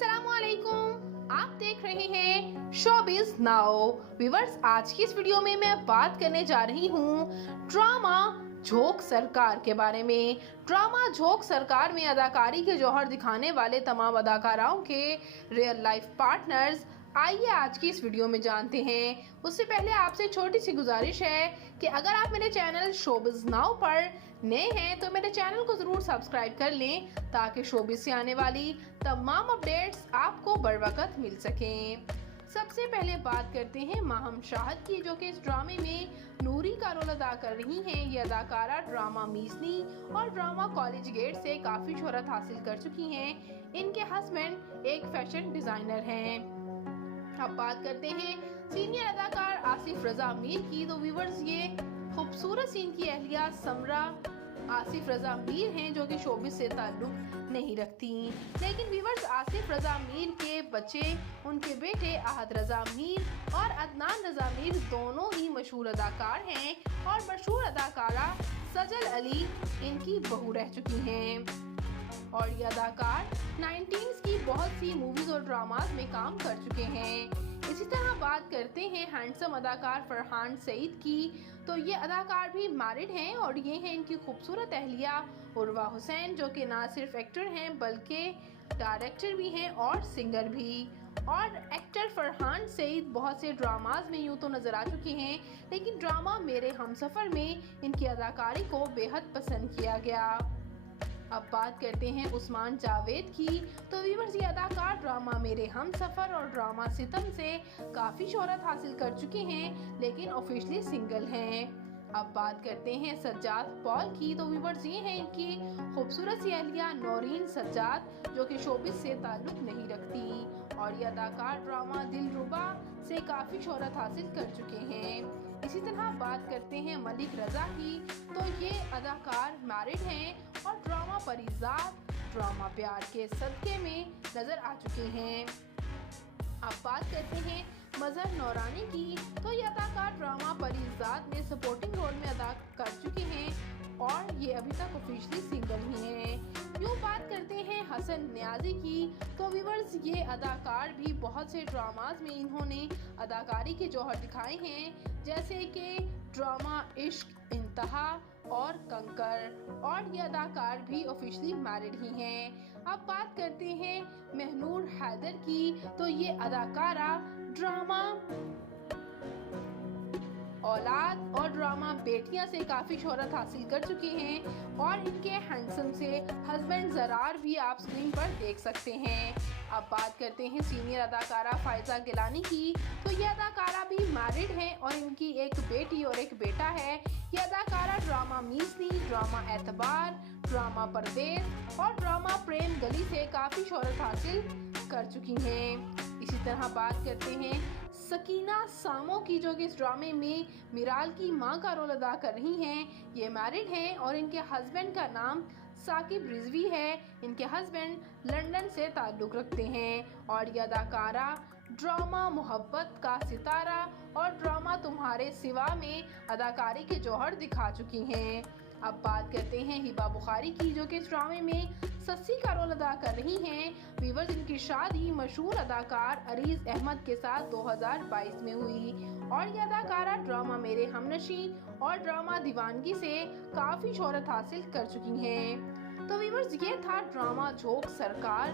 अस्सलामुअलैकुम, आप देख रहे हैं शोबिज़ नाउ। व्यूअर्स, आज की इस वीडियो में मैं बात करने जा रही हूँ ड्रामा झोंक सरकार के बारे में। ड्रामा झोंक सरकार में अदाकारी के जौहर दिखाने वाले तमाम अदाकाराओं के रियल लाइफ पार्टनर्स, आइए आज की इस वीडियो में जानते हैं। उससे पहले आपसे छोटी सी गुजारिश है कि अगर आप मेरे चैनल शोबिज़ नाउ पर नए हैं तो मेरे चैनल को ज़रूर सब्सक्राइब कर लें ताकि शोबिज़ से आने वाली तमाम अपडेट्स आपको बर वक्त मिल सकें। सबसे पहले बात करते हैं माहम शाहद की, जो कि इस ड्रामे में नूरी का रोल अदा कर रही हैं। ये अदाकारा ड्रामा मीसनी और ड्रामा कॉलेज गेट से काफ़ी शोहरत हासिल कर चुकी हैं। इनके हस्बैंड एक फैशन डिज़ाइनर हैं। अब बात करते हैं सीनियर अदाकार आसिफ रजा मीर की। तो व्यूअर्स, ये खूबसूरत सीन की अहलिया समरा आसिफ रजा मीर हैं, जो कि शोबिज़ से ताल्लुक नहीं रखती। लेकिन व्यूअर्स, आसिफ रजा मीर के बच्चे, उनके बेटे आहद रजा मीर और अदनान रजा मीर दोनों ही मशहूर अदाकार हैं और मशहूर अदाकारा सजल अली इनकी बहू रह चुकी हैं। और ये अदाकार 90s की बहुत सी मूवीज और ड्रामास में काम कर चुके हैं। इसी तरह बात करते हैं हैंडसम अदाकार फरहान सईद की। तो ये अदाकार भी मैरिड हैं और ये हैं इनकी खूबसूरत अहलिया उर्वा हुसैन, जो कि ना सिर्फ एक्टर हैं बल्कि डायरेक्टर भी हैं और सिंगर भी। और एक्टर फरहान सईद बहुत से ड्रामाज में यूँ तो नज़र आ चुके हैं, लेकिन ड्रामा मेरे हमसफ़र में इनकी अदाकारी को बेहद पसंद किया गया। अब बात करते हैं उस्मान जावेद की। तो व्यूअर्स, ये अदाकार ड्रामा मेरे हमसफ़र और ड्रामा सितम से काफ़ी शोहरत हासिल कर चुके हैं, लेकिन ऑफिशियली सिंगल हैं। अब बात करते हैं सज्जाद पॉल की। तो व्यूअर्स, ये हैं इनकी खूबसूरत सी अहलिया नौरीन सज्जाद, जो कि शोबिज़ से ताल्लुक़ नहीं रखती। और ये अदाकार ड्रामा दिलरुबा से काफ़ी शोहरत हासिल कर चुके हैं। इसी तरह बात करते हैं मलिक रज़ा की। तो ये अदाकार मैरिड हैं और ड्रामा परिजात, ड्रामा प्यार के सदके में नज़र आ चुके हैं। अब बात करते हैं मजहर नौरानी की। तो ये अदाकार ड्रामा परिजात में सपोर्टिंग रोल में अदा कर चुके हैं और ये अभी तक ऑफिशियली सिंगल ही हैं। यूँ बात करते हैं हसन न्याजी की। तो व्यूअर्स, ये अदाकार भी बहुत से ड्रामाज में इन्होंने अदाकारी के जौहर दिखाए हैं, जैसे कि ड्रामा इश्क इंतहा और कंकर। और ये अदाकार भी ऑफिशियली मैरिड ही हैं। अब बात करते हैं महनूर हैदर की। तो ये अदाकारा ड्रामा औलाद और ड्रामा बेटियां से काफ़ी शोहरत हासिल कर चुके हैं और इनके हैंडसम से हस्बैंड ज़रार भी आप स्क्रीन पर देख सकते हैं। अब बात करते हैं सीनियर अदाकारा फायजा गिलानी की। तो ये अदाकारा भी मैरिड हैं और इनकी एक बेटी और एक बेटा है। ये अदाकारा ड्रामा मीसनी, ड्रामा एतबार, ड्रामा परदेस और ड्रामा प्रेम गली से काफ़ी शोहरत हासिल कर चुकी हैं। इसी तरह बात करते हैं सकीना सामो की, जो कि इस ड्रामे में मिराल की मां का रोल अदा कर रही हैं। ये मैरिड हैं और इनके हस्बैंड का नाम साकिब रिजवी है। इनके हस्बैंड लंदन से ताल्लुक़ रखते हैं। और ये अदाकारा ड्रामा मोहब्बत का सितारा और ड्रामा तुम्हारे सिवा में अदाकारी के जौहर दिखा चुकी हैं। अब बात करते हैं हिबा बुखारी की, जो कि इस ड्रामे में सस्सी का रोल अदा कर रही हैं। व्यूअर्स, इनकी शादी मशहूर अदाकार अरीज अहमद के साथ 2022 में हुई और ये अदाकारा ड्रामा मेरे हमनशी और ड्रामा दीवानगी से काफ़ी शोहरत हासिल कर चुकी हैं। तो व्यूअर्स, ये था ड्रामा झोंक सरकार,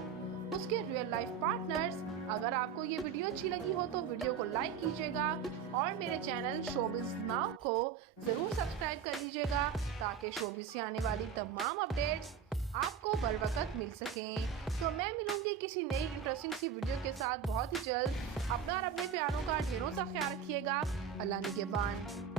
उसके रियल लाइफ पार्टनर्स। अगर आपको ये वीडियो अच्छी लगी हो तो वीडियो को लाइक कीजिएगा और मेरे चैनल शोबिज़ नाउ को ज़रूर सब्सक्राइब कर लीजिएगा ताकि शोबिज़ से आने वाली तमाम अपडेट्स आपको बर वक्त मिल सकें। तो मैं मिलूंगी किसी नई इंटरेस्टिंग सी वीडियो के साथ बहुत ही जल्द। अपना और अपने प्यारों का ढेरों सा ख्याल रखिएगा। अल्लाह निगहबान।